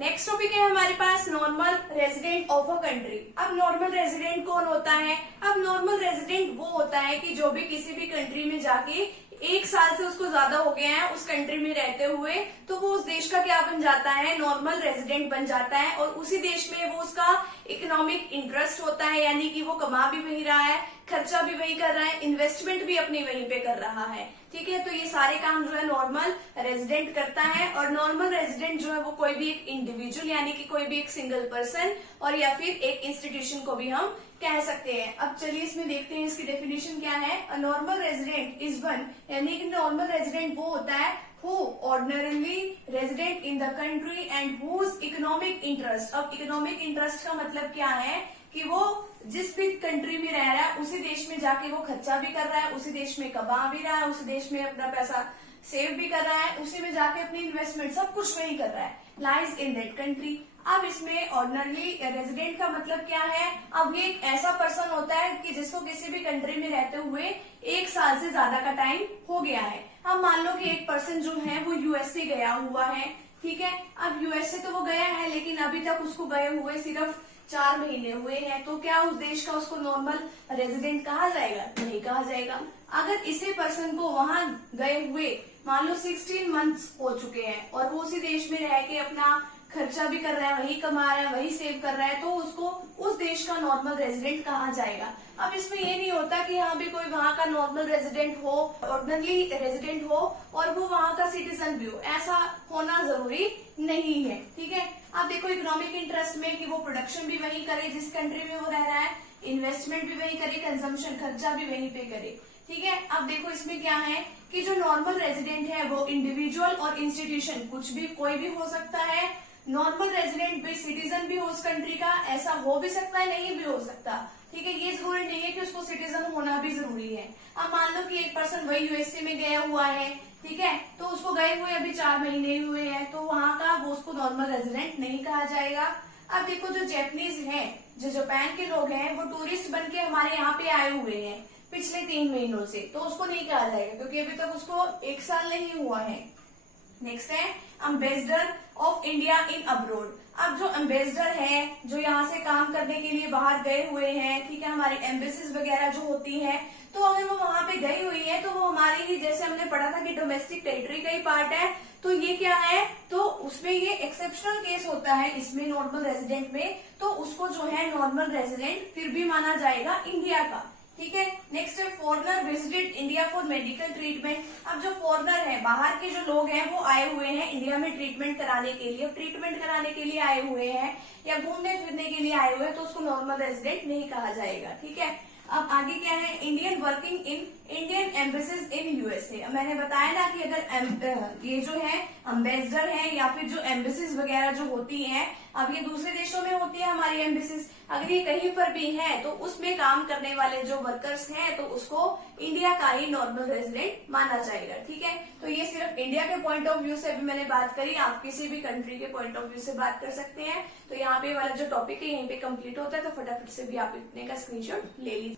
Next topic है हमारे पास normal resident of a country. अब नॉर्मल रेजिडेंट कौन होता है? अब नॉर्मल रेजिडेंट वो होता है कि जो भी किसी भी कंट्री में जाके 1 साल से उसको ज्यादा हो गया है उस कंट्री में रहते हुए, तो वो उस देश का क्या बन जाता है? नॉर्मल रेजिडेंट बन जाता है। और उसी देश में वो उसका इकोनॉमिक इंटरेस्ट होता है, यानी कि वो कमा भी वही रहा है, खर्चा भी वही कर रहा है, इन्वेस्टमेंट भी अपनी वहीं पे कर रहा है। ठीक है, तो ये सारे काम जो है नॉर्मल रेजिडेंट करता है। और नॉर्मल रेजिडेंट जो है वो कोई भी एक इंडिविजुअल यानी कि कोई भी एक सिंगल पर्सन और या फिर एक इंस्टीट्यूशन को भी हम कह सकते हैं। अब चलिए इसमें देखते हैं इसकी डेफिनेशन क्या है। A normal resident is one, यानी कि नॉर्मल रेजिडेंट वो होता है who ordinarily resident in the country and whose economic interest। अब इकोनॉमिक इंटरेस्ट का मतलब क्या है कि वो जिस भी कंट्री में रह रहा है उसी देश में जाके वो खर्चा भी कर रहा है, उसी देश में कमा भी रहा है, उसी देश में अपना पैसा सेव भी कर रहा है, उसी में जाके अपनी इन्वेस्टमेंट सब कुछ वही कर रहा है, लाइज इन दैट कंट्री। अब इसमें ऑर्डिनरली रेजिडेंट का मतलब क्या है? अब ये एक ऐसा पर्सन होता है कि जिसको किसी भी कंट्री में रहते हुए 1 साल से ज्यादा का टाइम हो गया है। अब मान लो कि एक पर्सन जो है वो यूएसए गया हुआ है, ठीक है। अब यूएसए तो वो गया है लेकिन अभी तक उसको गए हुए सिर्फ 4 महीने हुए हैं, तो क्या उस देश का उसको नॉर्मल रेजिडेंट कहा जाएगा? नहीं कहा जाएगा। अगर इसी पर्सन को वहां गए हुए मान लो 16 मंथ्स हो चुके हैं और वो उसी देश में रह के अपना खर्चा भी कर रहा है, वही कमा रहा है, वही सेव कर रहा है, तो उसको उस देश का नॉर्मल रेजिडेंट कहा जाएगा। अब इसमें ये नहीं होता कि यहाँ भी कोई वहाँ का नॉर्मल रेजिडेंट हो, ऑर्डिनरी रेजिडेंट हो और वो वहाँ का सिटीजन भी हो, ऐसा होना जरूरी नहीं है। ठीक है, अब देखो इकोनॉमिक इंटरेस्ट में कि वो प्रोडक्शन भी वही करे जिस कंट्री में वो रह रहा है, इन्वेस्टमेंट भी वही करे, कंजम्पशन खर्चा भी वहीं पे करे। ठीक है, अब देखो इसमें क्या है कि जो नॉर्मल रेजिडेंट है वो इंडिविजुअल और इंस्टीट्यूशन कुछ भी कोई भी हो सकता है। नॉर्मल रेजिडेंट भी सिटीजन भी हो उस कंट्री का, ऐसा हो भी सकता है, नहीं भी हो सकता। ठीक है, ये जरूरी नहीं है कि उसको सिटीजन होना भी जरूरी है। अब मान लो कि एक पर्सन वही यूएसए में गया हुआ है, ठीक है, तो उसको गए हुए अभी 4 महीने हुए हैं, तो वहां का वो उसको नॉर्मल रेजिडेंट नहीं कहा जाएगा। अब देखो जो जैपनीज है, जो जापान के लोग हैं, वो टूरिस्ट बन के हमारे यहाँ पे आए हुए हैं पिछले 3 महीनों से, तो उसको नहीं कहा जाएगा क्योंकि अभी तक उसको 1 साल नहीं हुआ है। नेक्स्ट है ambassador of India in abroad. अब जो एम्बेसडर है, जो यहाँ से काम करने के लिए बाहर गए हुए हैं, ठीक है, हमारी एम्बेसीज वगैरह जो होती है, तो अगर वो वहां पे गई हुई है तो वो हमारी ही, जैसे हमने पढ़ा था कि डोमेस्टिक टेरिटरी का ही पार्ट है, तो ये क्या है, तो उसमें ये एक्सेप्शनल केस होता है इसमें नॉर्मल रेजिडेंट में, तो उसको जो है नॉर्मल रेजिडेंट फिर भी माना जाएगा इंडिया का। ठीक है, नेक्स्ट है foreigner visited India for medical treatment. अब जो फॉरनर है, बाहर के जो लोग हैं वो आए हुए हैं इंडिया में ट्रीटमेंट कराने के लिए, ट्रीटमेंट कराने के लिए आए हुए हैं या घूमने फिरने के लिए आए हुए हैं, तो उसको नॉर्मल रेजिडेंट नहीं कहा जाएगा। ठीक है, अब आगे क्या है, Indian working in Indian embassies in USA. मैंने बताया ना कि अगर ये जो है एम्बेसडर है या फिर जो एम्बेसीज वगैरह जो होती हैं, अब ये दूसरे देशों में होती है हमारी एम्बेसीज, अगर ये कहीं पर भी है तो उसमें काम करने वाले जो वर्कर्स हैं तो उसको इंडिया का ही नॉर्मल रेजिडेंट माना जाएगा। ठीक है, तो ये सिर्फ इंडिया के पॉइंट ऑफ व्यू से अभी मैंने बात करी, आप किसी भी कंट्री के पॉइंट ऑफ व्यू से बात कर सकते हैं। तो यहाँ पे वाला जो टॉपिक है यहीं पे कंप्लीट होता है, तो फटाफट से भी आप इतने का स्क्रीनशॉट ले लीजिए।